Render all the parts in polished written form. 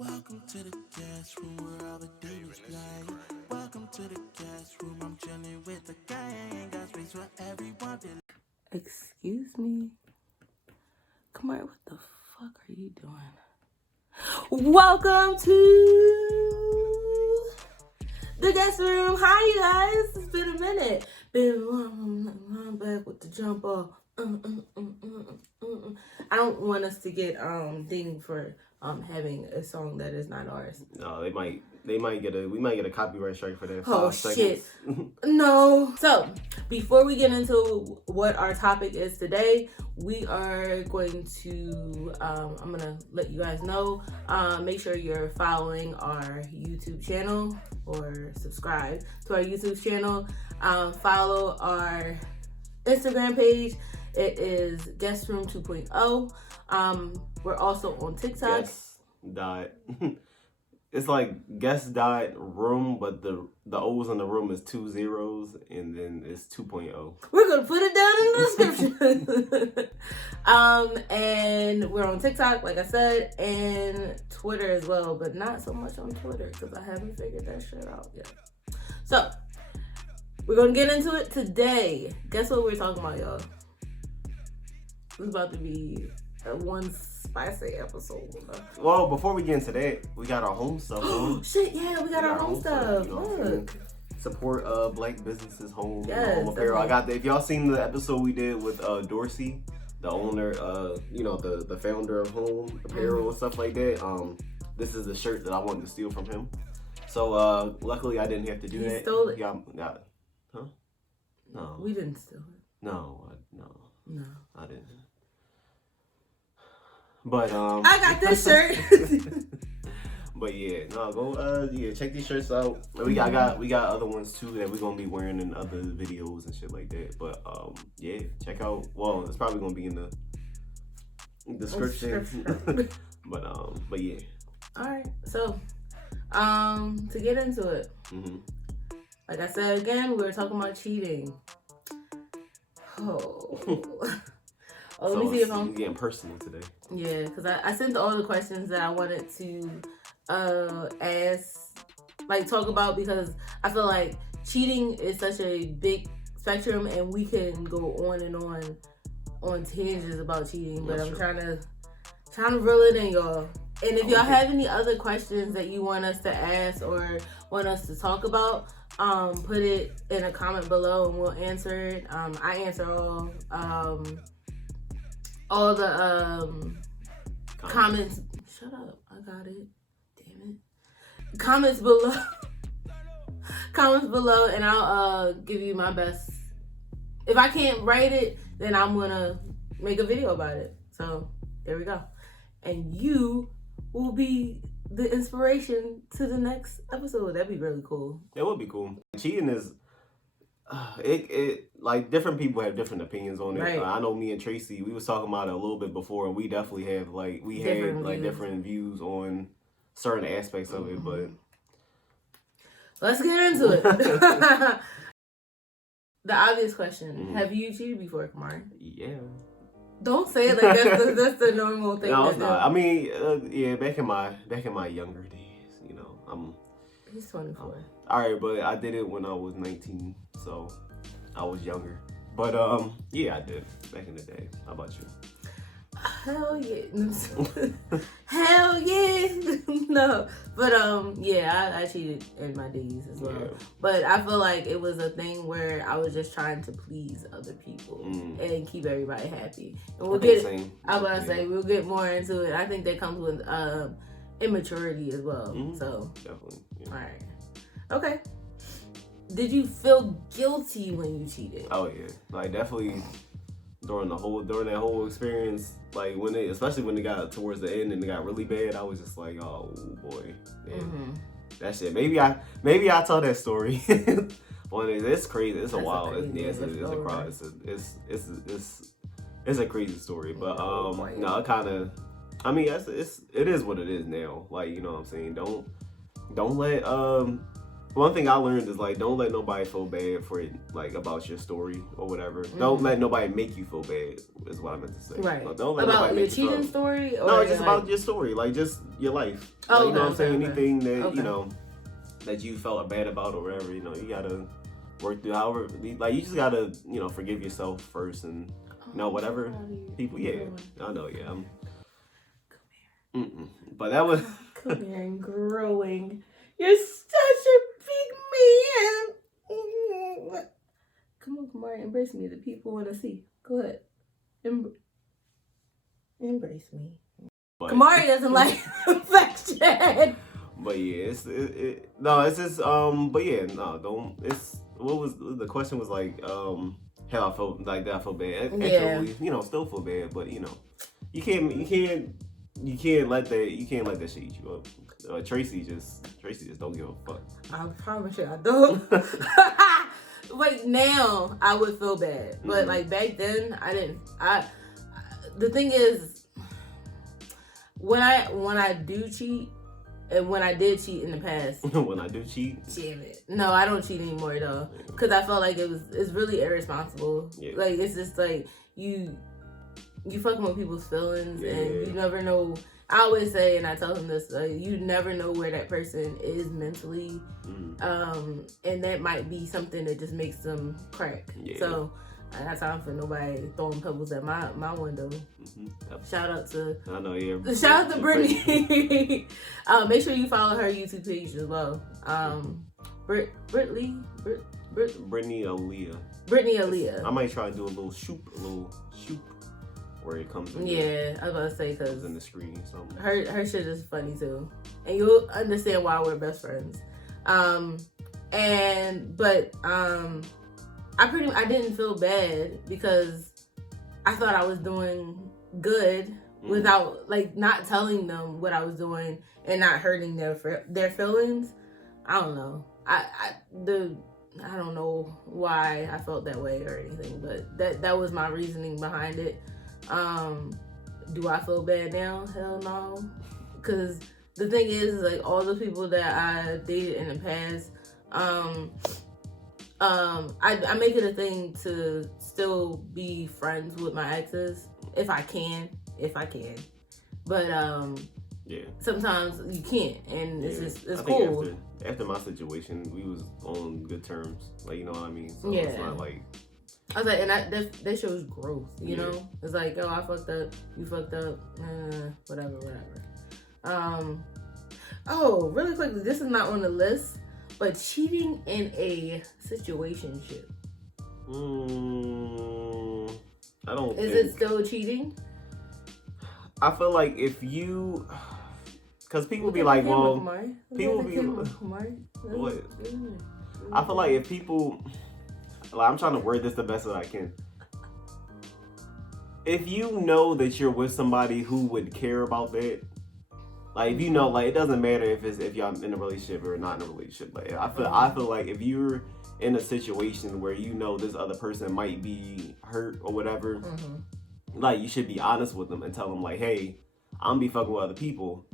Welcome to the guest room where all the demons play. Welcome to the guest room. I'm chilling with the gang. Got space for everyone. Excuse me. Come on, what the fuck are you doing? Welcome to the guest room. Hi, you guys. It's been a minute. Been back with the jump off. I don't want us to get dinged for having a song that is not ours. No, we might get a copyright strike for that. Oh shit. No. So before we get into what our topic is today, we are going to I'm gonna let you guys know. Make sure you're following our YouTube channel or subscribe to our YouTube channel. Follow our Instagram page. It is Guest Room 2.0. We're also on TikTok. It's like guest dot room, but the O's in the room is 2 zeros, and then it's 2.0. We're gonna put it down in the description. And we're on TikTok, like I said, and Twitter as well, but not so much on Twitter because I haven't figured that shit out yet. So we're gonna get into it today. Guess what we're talking about, y'all? It's about to be one spicy episode. Well, before we get into that, we got our home stuff on. Shit, yeah, we got our home stuff. You know, Look. Support black businesses, home, Yes, home apparel. I got that. If y'all seen the episode we did with Dorsey, the owner, the founder of Home Apparel and stuff like that. This is the shirt that I wanted to steal from him. So luckily I didn't have to do that. He stole it. Huh? No. We didn't steal it. No. No. I didn't. But I got this shirt. But yeah, no, go check these shirts out. We got other ones too that we're gonna be wearing in other videos and shit like that. But yeah, check out. Well, it's probably gonna be in the description. but yeah. All right, so to get into it, like I said again, we were talking about cheating. Let me see if I'm getting personal today. Yeah, because I sent all the questions that I wanted to talk about, because I feel like cheating is such a big spectrum and we can go on and on tangents about cheating, but I'm trying to reel it in, y'all. And if y'all have any other questions that you want us to ask or want us to talk about, put it in a comment below and we'll answer it. I answer all the comments. Shut up, I got it. Damn it. Comments below. And I'll give you my best. If I can't write it, then I'm gonna make a video about it. So there we go. And you will be the inspiration to the next episode. That'd be really cool. It would be cool. Cheating is it like different people have different opinions on it. Right. I know me and Tracy, we was talking about it a little bit before, and we definitely have different views on certain aspects of it. But let's get into it. The obvious question: have you cheated before, Kamari? Yeah. Don't say it like that's the normal thing. No, it's not. I mean, yeah, back in my younger days, you know, He's 24. All right, but I did it when I was 19, so I was younger. But yeah, I did back in the day. How about you? Hell yeah. Hell yeah. No. But yeah, I cheated in my days as well. Yeah. But I feel like it was a thing where I was just trying to please other people and keep everybody happy. And we'll we'll get more into it. I think that comes with immaturity as well. So definitely. Yeah. All right. Okay. Did you feel guilty when you cheated? Oh yeah, like definitely during that whole experience. Like especially when it got towards the end and it got really bad, I was just like, oh boy, that shit. Maybe I tell that story. Well, it's crazy. It's a wild. It's a crazy story. But no, it kind of. I mean, it is what it is now. Like, you know what I'm saying. Don't let one thing I learned is like, don't let nobody feel bad for it, like about your story or whatever. Don't let nobody make you feel bad. Is what I meant to say. Right. Like, don't let about nobody your make you cheating feel. story, or No, just about your story, like just your life. Oh, like, you know what I'm saying? okay. Anything that Okay. you know that you felt bad about or whatever. You know, you gotta work through. However, like you just gotta forgive yourself first, and whatever people. Yeah, I know. Yeah. But that was. Come here and growing. You're such a big man. Come on, Kamari, embrace me. The people want to see. Go ahead. Embrace me. But, Kamari doesn't like affection. But yeah, it's just but yeah, no, don't. It's what was the question was like hell, I felt like that. I feel bad. Yeah. Still feel bad, but you can't let that shit eat you up. Tracy just don't give a fuck. I promise you I don't. But now I would feel bad. But like back then I didn't. The thing is, when I do cheat, and when I did cheat in the past. When I do cheat? Damn it. No, I don't cheat anymore though. Because I felt like it's really irresponsible. Yeah. Like it's just like you fucking with people's feelings, and you never know. I always say, and I tell him this, you never know where that person is mentally, and that might be something that just makes them crack. Yeah. So I got time for nobody throwing pebbles at my window. Shout out to shout out to Brittany. Make sure you follow her YouTube page as well. Brittany Aaliyah. I might try to do a little shoop where it comes in. Yeah, I was about to say, because in the screen or something. Her shit is funny too, and you'll understand why we're best friends. I didn't feel bad because I thought I was doing good without like not telling them what I was doing and not hurting their feelings. I don't know. I don't know why I felt that way or anything, but that was my reasoning behind it. Do I feel bad now? Hell no. Because the thing is, like, all the people that I dated in the past, I make it a thing to still be friends with my exes if I can. But sometimes you can't, and it's cool. After my situation, we was on good terms, like, you know what I mean. So yeah. It's not like. I was like, and that shows growth, you know? It's like, oh, I fucked up, you fucked up, whatever. Oh, really quickly, this is not on the list, but cheating in a situationship. I don't Is it still cheating? I feel like if you... Because people be like, well... People be... What? I feel like if people... Like, I'm trying to word this the best that I can. If you know that you're with somebody who would care about that, like if you know, like it doesn't matter if y'all in a relationship or not in a relationship. Like I feel like if you're in a situation where you know this other person might be hurt or whatever, like you should be honest with them and tell them like, hey, I'm gonna be fucking with other people.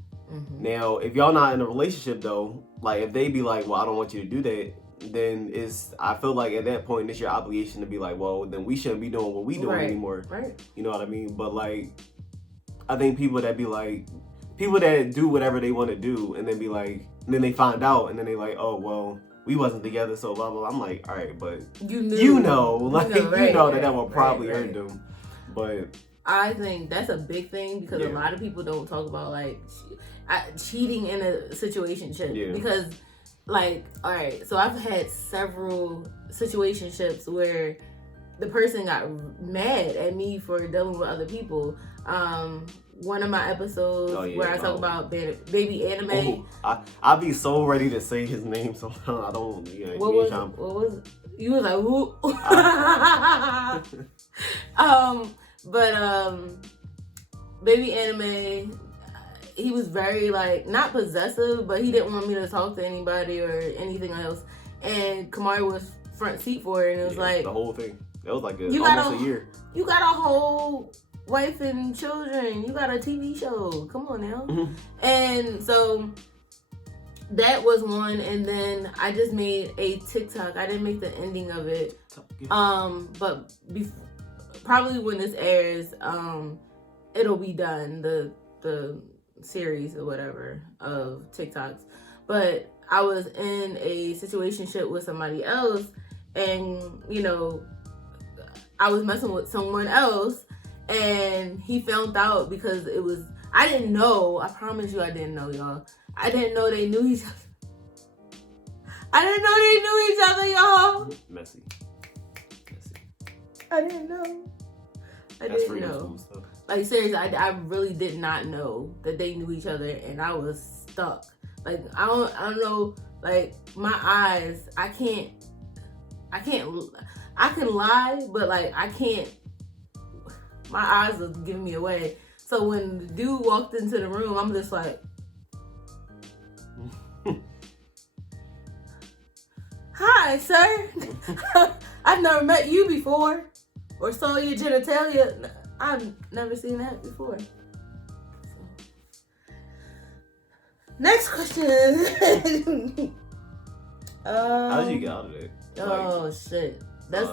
Now, if y'all not in a relationship though, like if they be like, well, I don't want you to do that, then I feel like at that point it's your obligation to be like, well, then we shouldn't be doing what we doing anymore. Right. You know what I mean? But like, I think people that do whatever they want to do and then be like, and then they find out and then they like, oh, well, we wasn't together, so blah, blah, blah. I'm like, all right, but that will probably hurt them. But I think that's a big thing because a lot of people don't talk about like cheating in a situationship because like, all right, so I've had several situationships where the person got mad at me for dealing with other people. One of my episodes where I talk about baby anime. I'll be so ready to say his name sometimes. I don't. What was it? You was like, who? Baby anime. He was very like not possessive, but he didn't want me to talk to anybody or anything else. And Kamari was front seat for it, and it was like the whole thing. That was like almost a year. You got a whole wife and children. You got a TV show. Come on now. And so that was one, and then I just made a TikTok. I didn't make the ending of it. But probably when this airs, it'll be done, the series or whatever of TikToks. But I was in a situationship with somebody else, and you know, I was messing with someone else, and he found out because it was, I didn't know. I promise you I didn't know, y'all. I didn't know they knew each other. I didn't know they knew each other, y'all. Messy. I didn't know. I didn't know. Like, seriously, I really did not know that they knew each other, and I was stuck. Like, I don't know, like, my eyes, I can lie, but like, I can't, my eyes are giving me away. So when the dude walked into the room, I'm just like, hi, sir. I've never met you before or saw your genitalia. I've never seen that before. Next question. How did you get out of it? Oh shit. That's a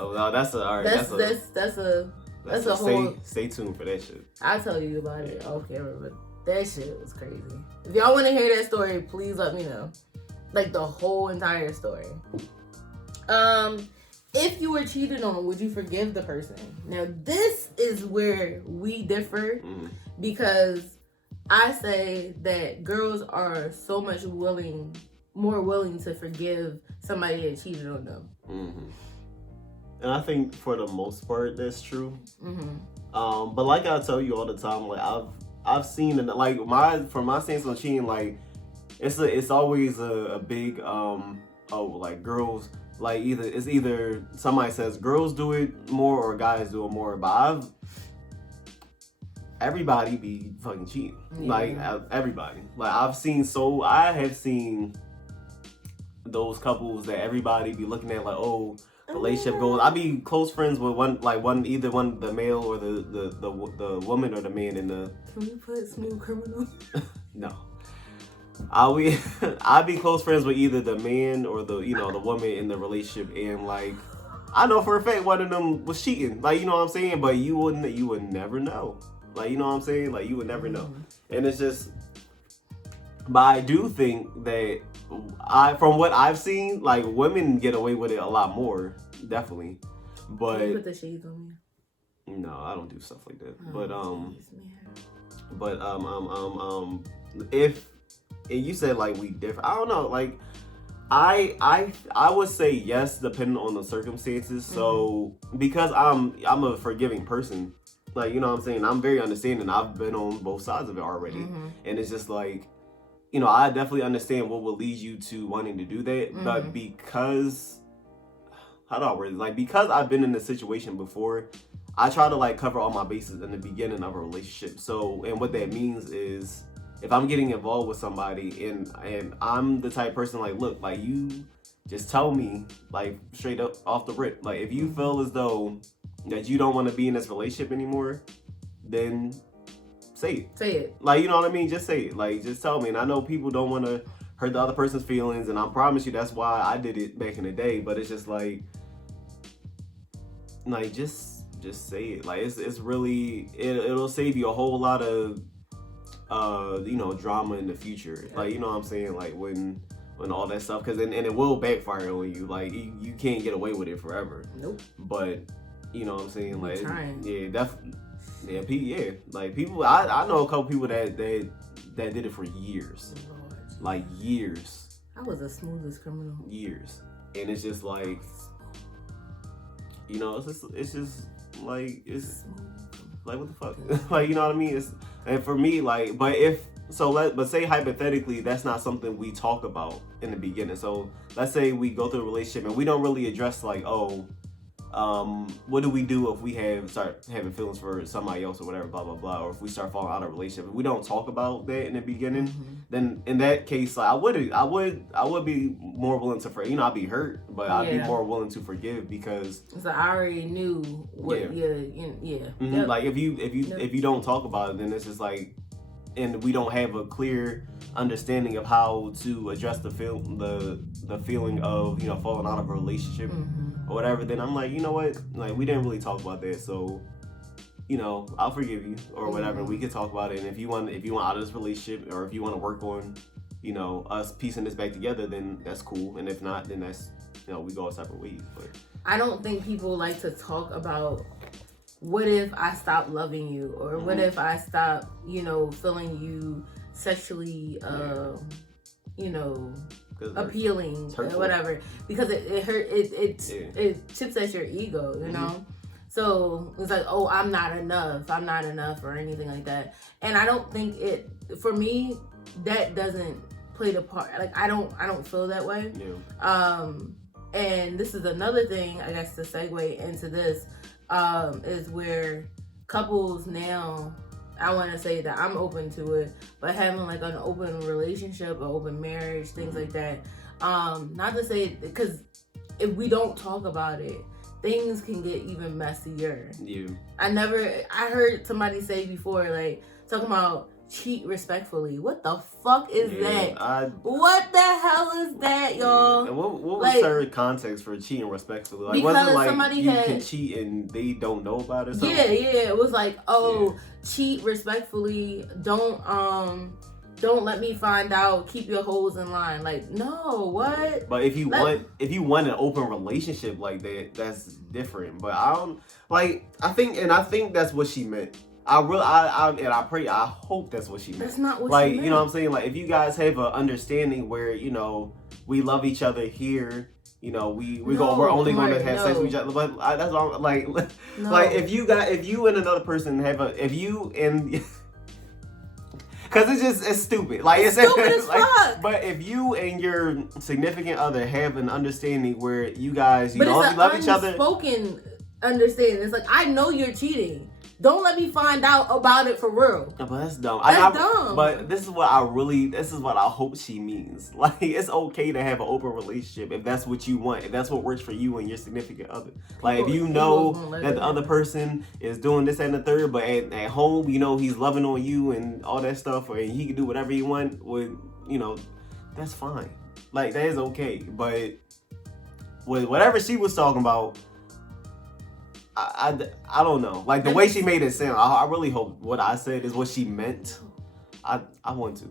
whole. Stay tuned for that shit. I'll tell you about it off camera, but that shit was crazy. If y'all want to hear that story, please let me know. Like the whole entire story. If you were cheated on, would you forgive the person? Now this is where we differ, because I say that girls are so much more willing to forgive somebody that cheated on them. And I think for the most part that's true. But like I tell you all the time, like I've seen, like from my stance on cheating, like it's always a big like girls, like either somebody says girls do it more or guys do it more, but everybody be fucking cheating. Like everybody. Like I have seen those couples that everybody be looking at like, oh, relationship goals. I be close friends with either the male or the woman or the man in the. Can we put smooth criminal? No. I be close friends with either the man or the woman in the relationship, and like I know for a fact one of them was cheating. Like, you know what I'm saying? But you would never know. Like, you know what I'm saying? Like, you would never know. And it's just, but I do think that from what I've seen, like women get away with it a lot more, definitely. But Can you put the shades on me? No, I don't do stuff like that. If and you said like we differ, I don't know. Like I would say yes, depending on the circumstances. So because I'm a forgiving person, like, you know what I'm saying, I'm very understanding. I've been on both sides of it already, and it's just like, you know, I definitely understand what will lead you to wanting to do that. But because, how do I word it? Like, because I've been in this situation before, I try to like cover all my bases in the beginning of a relationship. So, and what that means is, if I'm getting involved with somebody and I'm the type of person like, look, like, you just tell me like straight up off the rip. Like, if you feel as though that you don't want to be in this relationship anymore, then say it. Say it. Like, you know what I mean? Just say it. Like, just tell me. And I know people don't want to hurt the other person's feelings, and I promise you that's why I did it back in the day. But it's just like just say it. Like, it's really, it'll save you a whole lot of drama in the future. Like, you know what I'm saying? Like, when all that stuff, because and it will backfire on you. Like, you can't get away with it forever. Nope. But you know what I'm saying? Like, trying. Definitely. Yeah, like people, I know a couple people that did it for years. Lord. Like years. I was the smoothest criminal. Years. And it's just like, you know, it's just like, it's like, what the fuck? Like, you know what I mean? And for me, like, but say hypothetically that's not something we talk about in the beginning. So let's say we go through a relationship and we don't really address like, what do we do if we start having feelings for somebody else or whatever, blah blah blah, or if we start falling out of a relationship? If we don't talk about that in the beginning, then in that case, like, I would be more willing to forgive. You know, I'd be hurt, but I'd be more willing to forgive because I already knew what. Like, if you don't talk about it, then it's just like, and we don't have a clear understanding of how to address the feeling of, you know, falling out of a relationship or whatever, then I'm like, you know what, like, we didn't really talk about that, so, you know, I'll forgive you or whatever. We can talk about it, and if you want out of this relationship, or if you want to work on, you know, us piecing this back together, then that's cool, and if not, then that's, you know, we go our separate ways. But I don't think people like to talk about, what if I stop loving you, or what if I stop, you know, feeling you sexually, you know, appealing or whatever, because it hurt, it chips at your ego, you know. So it's like, oh, I'm not enough, or anything like that. And I don't think for me, that doesn't play the part. Like, I don't feel that way. And this is another thing, I guess, to segue into this, is where couples now, I want to say that I'm open to it, but having like an open relationship, an open marriage, things like that. Not to say, because if we don't talk about it, things can get even messier. I heard somebody say before, like, talking about cheat respectfully. What the fuck is that? What the hell is that, y'all? And what was certain context for cheating respectfully? Like, was it like somebody you can cheat and they don't know about it? Yeah, it was like, cheat respectfully. Don't let me find out. Keep your hoes in line. Like, no, what? But if you want an open relationship like that, that's different. But I think that's what she meant. I hope that's what she meant. That's not what she meant. You know what I'm saying? Like, if you guys have an understanding where, you know, we love each other here, you know, we're only going to have sex with each other. But that's all, like, like if you and another person because it's stupid. Like, it's stupid as fuck. But if you and your significant other have an understanding where you guys, you love each other. Unspoken understanding. It's like, I know you're cheating. Don't let me find out about it for real. But that's dumb. That's dumb. But this is what I hope she means. Like, it's okay to have an open relationship if that's what you want, if that's what works for you and your significant other. Like, if you know that the other person is doing this and the third, but at home, you know, he's loving on you and all that stuff, or he can do whatever he wants, with, you know, that's fine. Like, that is okay. But with whatever she was talking about, I don't know. Like, the way she made it sound, I really hope what I said is what she meant. I want to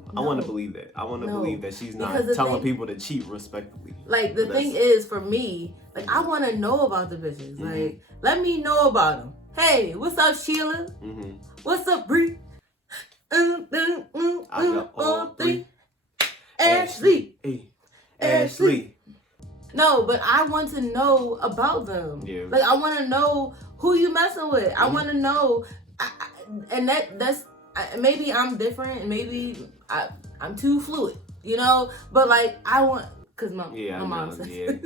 believe that. I want to believe that she's not telling people to cheat respectfully. Like, the thing is, for me, like, I want to know about the bitches. Like, let me know about them. Hey, what's up, Sheila? What's up, Bree? I got all three. Ashley. Ashley. No, but I want to know about them. Yeah. Like, I want to know who you messing with. I want to know, and that's maybe I'm different, and maybe I'm too fluid, you know. But like, I want, cause my mom says.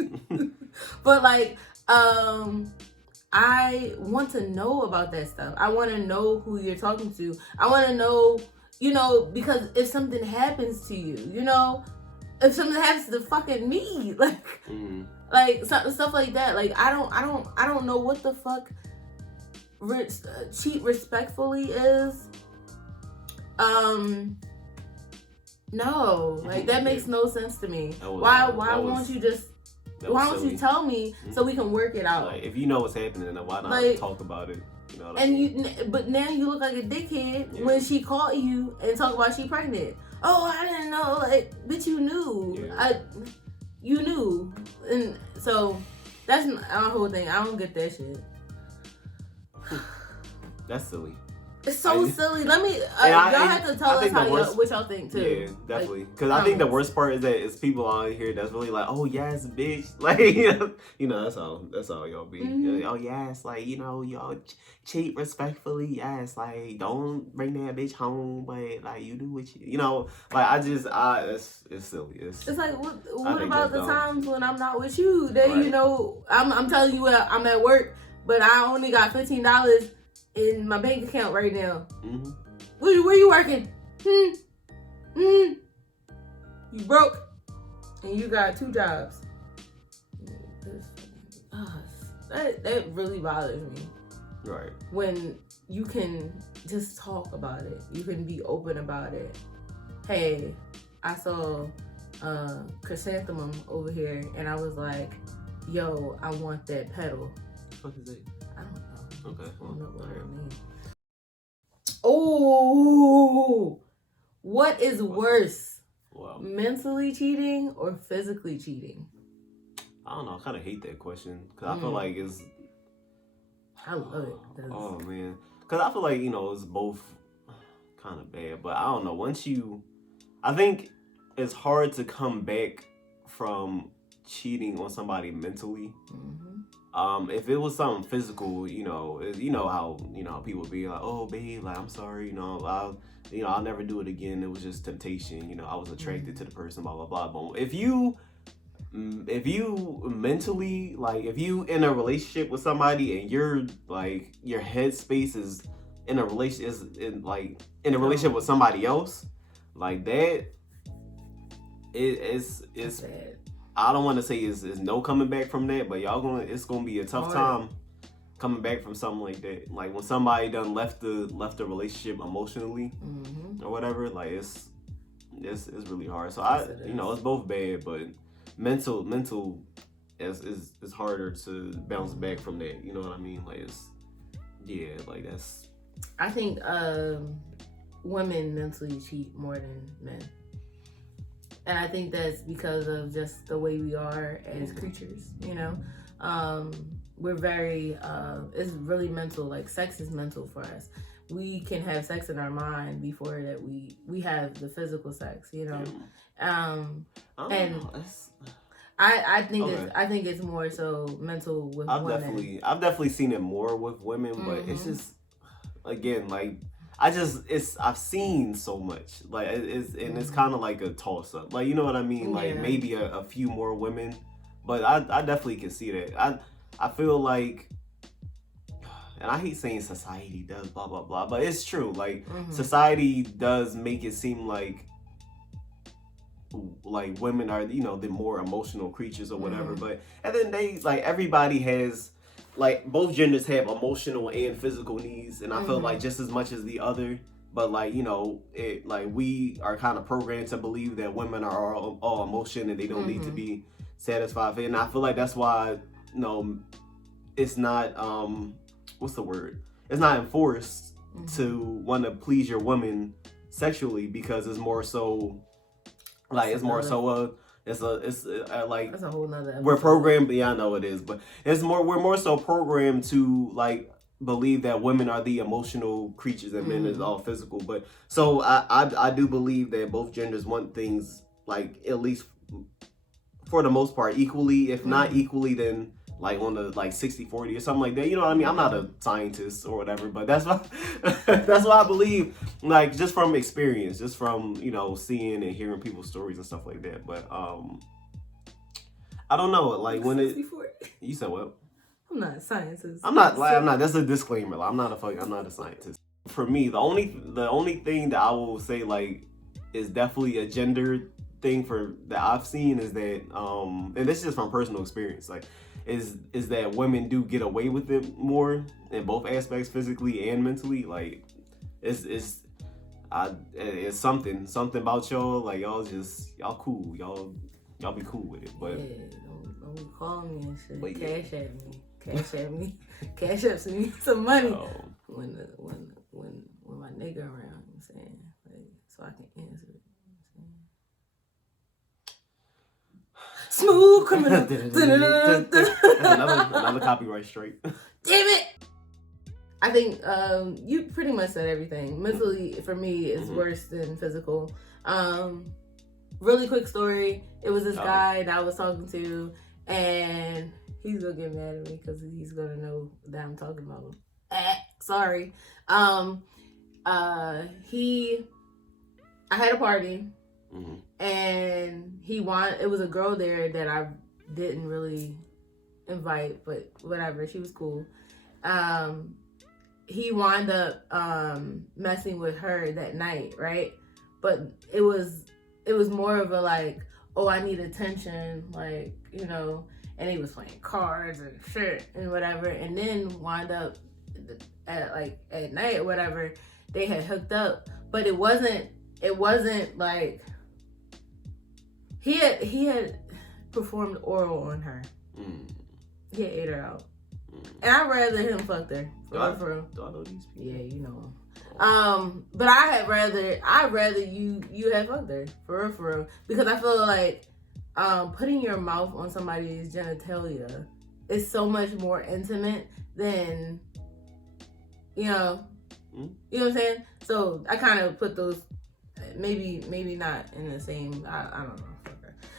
But like, I want to know about that stuff. I want to know who you're talking to. I want to know, you know, because if something happens to you, you know. If something happens to fucking me, like, like stuff like that, like, I don't know what the fuck cheat respectfully is. No, like, that makes no sense to me. Why won't you tell me so we can work it out? Like, if you know what's happening, then why not talk about it? You know what I mean? But now you look like a dickhead when she called you and talk about she pregnant. Oh, I didn't know. Like, bitch, you knew. You knew. And so that's my whole thing. I don't get that shit. That's silly. It's so silly. Let me. Y'all have to tell us what y'all think too. Yeah, definitely. Because I think the worst part is that it's people out here that's really like, oh yes, bitch. Like, you know, that's all y'all be. Oh yes, like, you know, y'all cheat respectfully. Yes, like, don't bring that bitch home, but like, you do what you know. Like, it's silly. It's like, what about the times when I'm not with you? That you know, I'm telling you, I'm at work, but I only got $15 in my bank account right now. Where you working? You broke and you got 2 jobs. That really bothers me. Right. When you can just talk about it, you can be open about it. Hey, I saw chrysanthemum over here, and I was like, yo, I want that petal. What the fuck is that? I don't know. Okay. I don't know what Alright. it means. Oh, what is worse? Wow. Mentally cheating or physically cheating? I don't know. I kind of hate that question because I feel like it's. I love it. Oh man, because I feel like it's both kind of bad, but I don't know. I think it's hard to come back from cheating on somebody mentally. If it was something physical, how people be like, oh babe, like I'm sorry, I'll never do it again. It was just temptation. I was attracted to the person, blah blah blah. But if you mentally, like, if you in a relationship with somebody and you're like your headspace is in a relationship with somebody else, like that, it's I don't want to say is no coming back from that, but it's gonna be a tough time coming back from something like that. Like when somebody done left the relationship emotionally or whatever, like it's really hard. So it's both bad, but mental is harder to bounce back from that. You know what I mean? Like that's. I think women mentally cheat more than men. And I think that's because of just the way we are as creatures, We're very, it's really mental, like sex is mental for us. We can have sex in our mind before that we have the physical sex, I think okay. I think it's more so mental with women. I've definitely seen it more with women, but it's just, again, like, I've seen so much, like it's kind of like a toss up, like, you know what I mean, like maybe a few more women, but I definitely can see that. I feel like, and I hate saying society does blah blah blah, but it's true. Like society does make it seem like women are the more emotional creatures or whatever, but at the end of the day, like everybody has. Like both genders have emotional and physical needs, and I feel like just as much as the other. But like we are kind of programmed to believe that women are all emotion and they don't need to be satisfied. And I feel like that's why it's not what's the word? It's not enforced to want to please your woman sexually, because it's more so like it's more so it's like that's a whole nother episode. We're programmed, yeah, I know it is, but we're more so programmed to like believe that women are the emotional creatures and men is all physical. But so I do believe that both genders want things like at least for the most part equally, if not equally, then like on the like 60-40 or something like that. You know what I mean? I'm not a scientist or whatever, but that's what I believe, like just from experience, just from seeing and hearing people's stories and stuff like that. But I don't know, like when you said what? I'm not a scientist. I'm not. That's a disclaimer. Like, I'm not a scientist. For me, the only thing that I will say like is definitely a gender thing that I've seen is that and this is just from personal experience, like is that women do get away with it more in both aspects, physically and mentally. Like it's something about y'all, like y'all cool, y'all be cool with it. But don't be calling me and shit. But cash at me some money when my nigga around. You know what I'm saying, like, so I can answer it. Smooth criminal. another copyright straight. Damn it! I think you pretty much said everything. Mentally, for me, is worse than physical. Really quick story. It was this guy that I was talking to, and he's gonna get mad at me because he's gonna know that I'm talking about him. Sorry. I had a party. And it was a girl there that I didn't really invite, but whatever, she was cool. He wound up messing with her that night, right? But it was more of a like, oh, I need attention, like, and he was playing cards and shit and whatever, and then wound up at night or whatever, they had hooked up, but it wasn't like he had performed oral on her. He had ate her out. And I'd rather him fucked her. For real. Do I know these people? Yeah, you know him. But I'd rather you had fucked her. For real. Because I feel like putting your mouth on somebody's genitalia is so much more intimate than, you know what I'm saying? So I kind of put those, maybe not in the same, I don't know.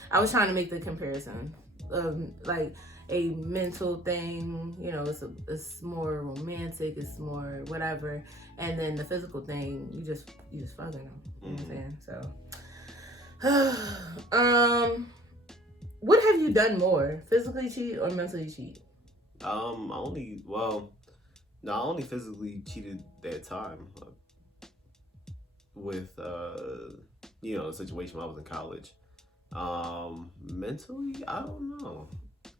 I was trying to make the comparison of like a mental thing, you know, it's more romantic, it's more whatever, and then the physical thing, you just fucking them. You know what I'm saying? So, what have you done more, physically cheat or mentally cheat? I only physically cheated that time with you know, the situation when I was in college. Mentally, I don't know.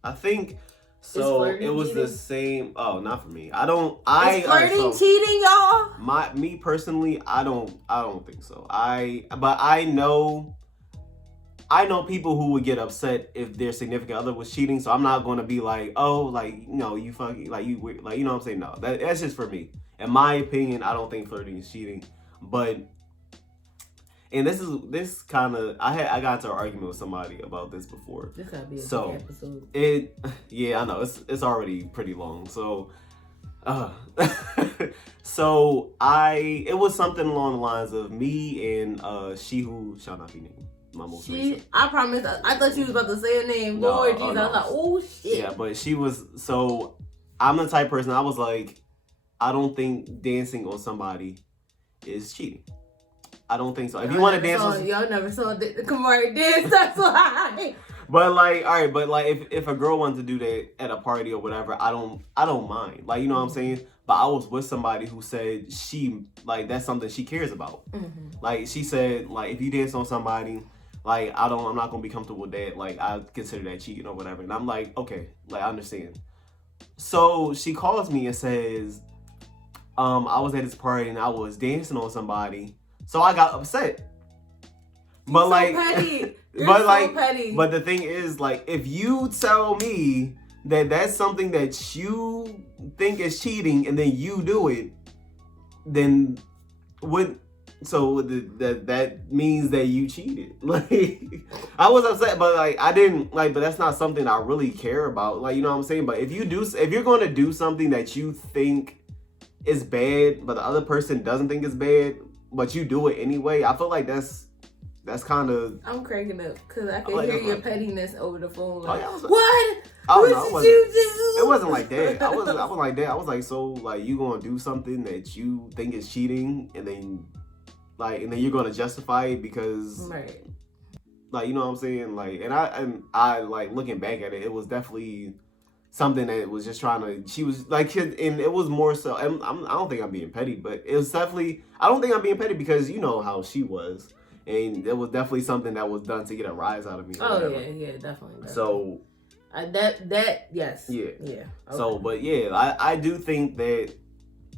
I think so. It was cheating? The same. Oh, not for me. Is flirting cheating, y'all? Me personally, I don't think so. But I know people who would get upset if their significant other was cheating. So I'm not going to be like, oh, like, you know, you fucking, like, you, like, you know what I'm saying? No, that's just for me. In my opinion, I don't think flirting is cheating. But, and this kind of, I got into an argument with somebody about this before. This gotta be a big episode. Yeah, I know, it's already pretty long. So, so it was something along the lines of me and she who shall not be named. I promise. I thought you was about to say her name. No, Lord Jesus. No. I was like, oh shit. Yeah, but she was. So I'm the type of person. I was like, I don't think dancing on somebody is cheating. I don't think so. If you want to dance, y'all never saw Kamari dance. That's why. But like, all right, but like, if a girl wanted to do that at a party or whatever, I don't mind. Like, you know what I'm saying? But I was with somebody who said like that's something she cares about. Like she said, like if you dance on somebody. Like, I'm not going to be comfortable with that. Like, I consider that cheating or whatever. And I'm like, okay, like, I understand. So she calls me and says, I was at this party and I was dancing on somebody. So I got upset. But so like, petty. Petty. But the thing is, like, if you tell me that that's something that you think is cheating and then you do it, then so that means that you cheated. Like, I was upset, but like I didn't like. But that's not something I really care about. Like, you know what I'm saying. But if you're going to do something that you think is bad, but the other person doesn't think it's bad, but you do it anyway, I feel like that's kind of. I'm cracking up because I can hear your pettiness over the phone. Like, oh, yeah, what? Oh, no, it wasn't like that. I wasn't like that. I was like, so like you gonna do something that you think is cheating, and then you're gonna justify it because, right? Like, you know what I'm saying? Like, and I like looking back at it, it was definitely something that was just trying to. She was like, and it was more so. I don't think I'm being petty, but it was definitely. I don't think I'm being petty because you know how she was, and it was definitely something that was done to get a rise out of me. Oh yeah, definitely. So. Yes. Yeah. Okay. So, but yeah, I do think that.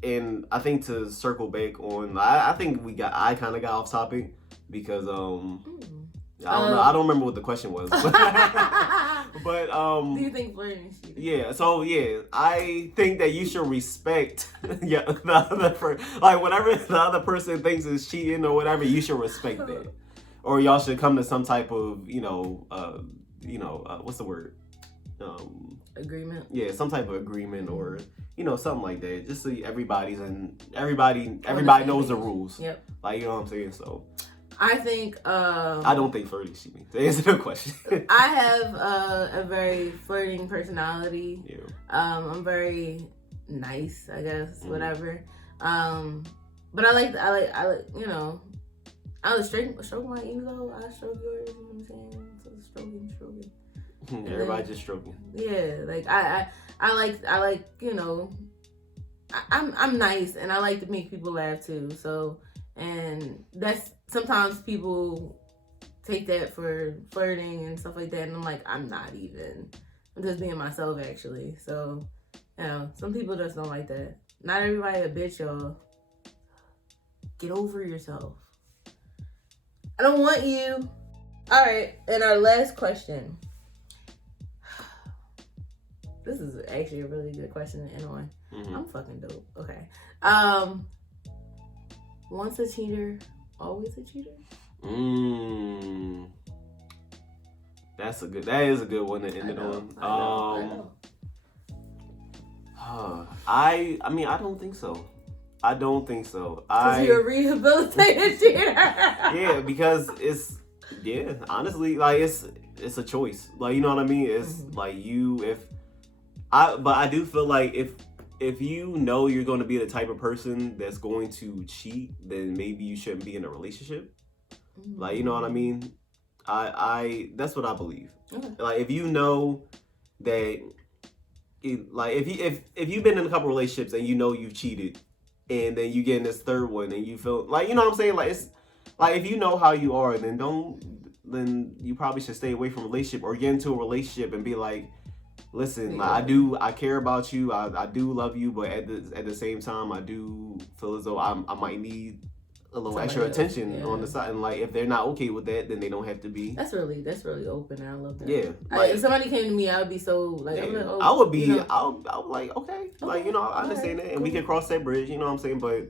And I think to circle back on, I think I kind of got off topic because I don't know. I don't remember what the question was. But do you think flirting is cheating? Yeah. So yeah, I think that you should respect the other like whatever the other person thinks is cheating or whatever, you should respect that, or y'all should come to some type of what's the word? Agreement. Yeah, some type of agreement or something like that. Just so everybody knows the rules. Yep. Like, you know what I'm saying? So I think I don't think flirting is cheating. To answer the question. I have a very flirting personality. Yeah. I'm very nice, I guess, whatever. But I like I was stroke my ego, I stroke yours, you know what I'm saying? So stroking. Everybody just stroking. Yeah, like I like I'm nice and I like to make people laugh too. So, and that's sometimes people take that for flirting and stuff like that, and I'm like, I'm just being myself actually. So, some people just don't like that. Not everybody a bitch, y'all. Get over yourself. I don't want you. All right, and our last question. This is actually a really good question to end on. Mm-hmm. I'm fucking dope. Okay. Once a cheater, always a cheater? That is a good one to end it on. I mean, I don't think so. Because you're a rehabilitated cheater. Yeah, because honestly, like it's a choice. Like, you know what I mean? It's like but I do feel like if you know you're going to be the type of person that's going to cheat, then maybe you shouldn't be in a relationship. Like, you know what I mean? I that's what I believe. Okay. Like, if you know that, if you've been in a couple relationships and you know you've cheated, and then you get in this third one and you feel like, you know what I'm saying? Like, it's like, if you know how you are, then you probably should stay away from a relationship, or get into a relationship and be like, listen, like, I care about you, I do love you, but at the same time, I do feel as though I might need a little extra attention on the side, and like, if they're not okay with that, then they don't have to be. That's really open. I love that. Yeah, like, if somebody came to me, I would be so like, yeah. I would be like, okay, like, you know, I understand that, and we can cross that bridge. You know what I'm saying? But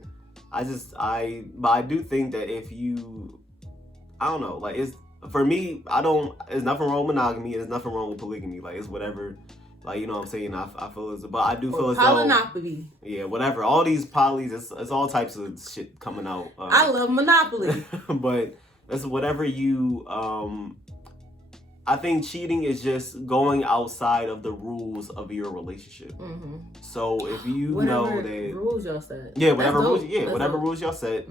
I do think that if you, I don't know, like, it's, for me, there's nothing wrong with monogamy. There's nothing wrong with polygamy. Like, it's whatever. Like, you know what I'm saying? I feel as, but I do feel as though Polynopoly. Yeah, whatever. All these polys, it's all types of shit coming out. I love Monopoly. But that's whatever you. I think cheating is just going outside of the rules of your relationship. Mm-hmm. So if you know that rules y'all set, whatever rules y'all set,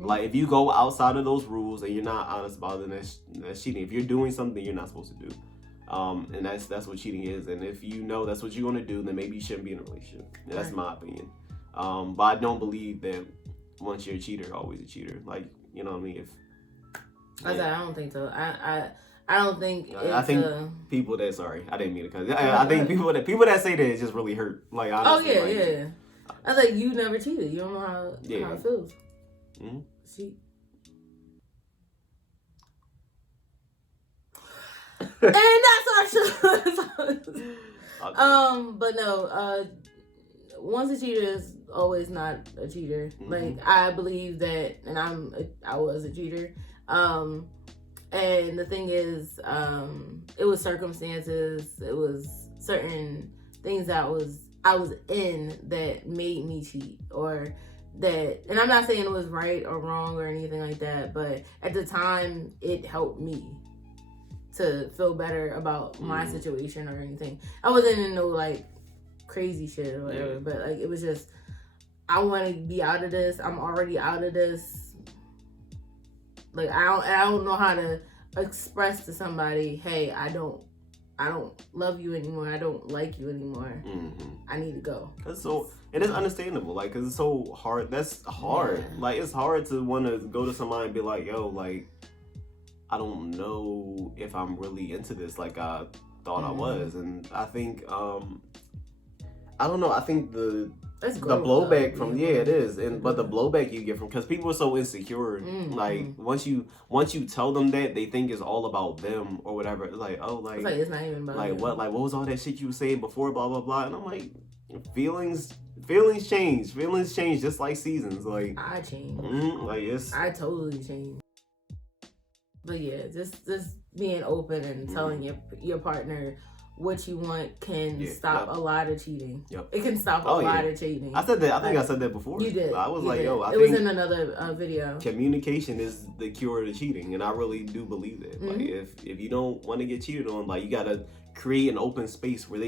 like, if you go outside of those rules and you're not honest about it, that's cheating. If you're doing something you're not supposed to do. And that's what cheating is. And if you know that's what you want to do, then maybe you shouldn't be in a relationship. And that's my opinion. But I don't believe that once you're a cheater, always a cheater. Like, you know what I mean? I don't think so. I don't think. I think people that I didn't mean to cut. I think people that say that it just really hurt. Like, honestly, yeah. I was like, you never cheated. You don't know how it feels. Mm-hmm. See. And that's our show. But no, once a cheater is always not a cheater. Mm-hmm. Like, I believe that, and I was a cheater. And the thing is, it was circumstances, it was certain things that I was in that made me cheat, or that, and I'm not saying it was right or wrong or anything like that, but at the time it helped me to feel better about my situation or anything. I wasn't in no like crazy shit or whatever, but like, it was just, I want to be out of this. I'm already out of this. Like, I don't know how to express to somebody, hey, I don't love you anymore. I don't like you anymore. Mm-hmm. I need to go. And it's understandable, like, cause it's so hard. That's hard. Yeah. Like, it's hard to want to go to somebody and be like, yo, like, I don't know if I'm really into this like I thought I was. And I think, I don't know. I think the blowback from it is, but the blowback you get from, because people are so insecure. Like, once you tell them that, they think it's all about them or whatever. It's like, oh, like, it's not even about like you. What was all that shit you were saying before, blah blah blah. And I'm like, feelings change. Feelings change just like seasons. Like, I change. I totally change. But yeah, just being open and telling your partner what you want can stop a lot of cheating. Yep. It can stop a lot of cheating. I said that. I think I said that before. You did. I was like, yo, I think it was in another video. Communication is the cure to cheating, and I really do believe that. Mm-hmm. Like, if you don't want to get cheated on, like, you gotta create an open space where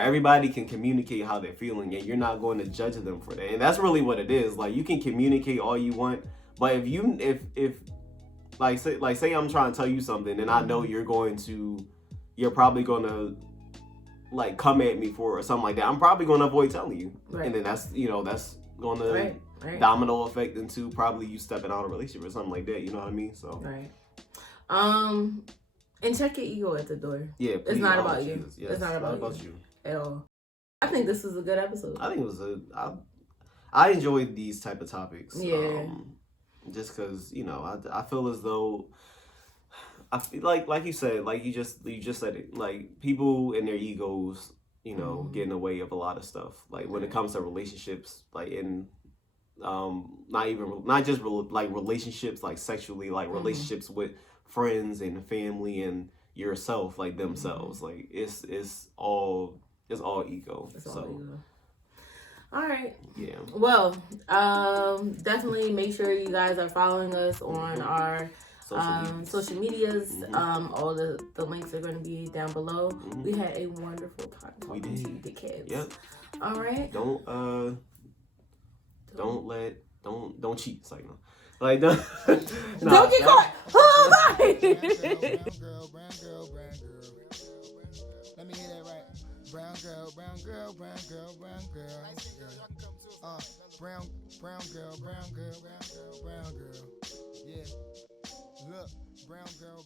everybody can communicate how they're feeling, and you're not going to judge them for that. And that's really what it is. Like, you can communicate all you want, but if say I'm trying to tell you something, and I know you're probably going to like come at me for or something like that, I'm probably going to avoid telling you. Right. And then that's going to domino effect into probably you stepping out of a relationship or something like that. You know what I mean? So. Right. And check your ego at the door. Yeah. It's not about you. Yes, it's not about you at all. I think this was a good episode. I think it was I enjoyed these type of topics. Yeah. Just because I feel as though I feel like you said, like you just said it, like people and their egos, get in the way of a lot of stuff. Like when it comes to relationships, like in not just like relationships, like sexually, like relationships with friends and family and yourself, like themselves. Like it's all ego. It's all ego. All right. Yeah. Well, definitely make sure you guys are following us on our social medias. All the links are going to be down below. We had a wonderful time talking to you, the kids. Yep. All right. Don't cheat. It's like, no. Like, don't get caught. Oh, brown girl. Let me hear that right. Brown girl. Brown girl. Brown girl. Yeah. Look, brown girl.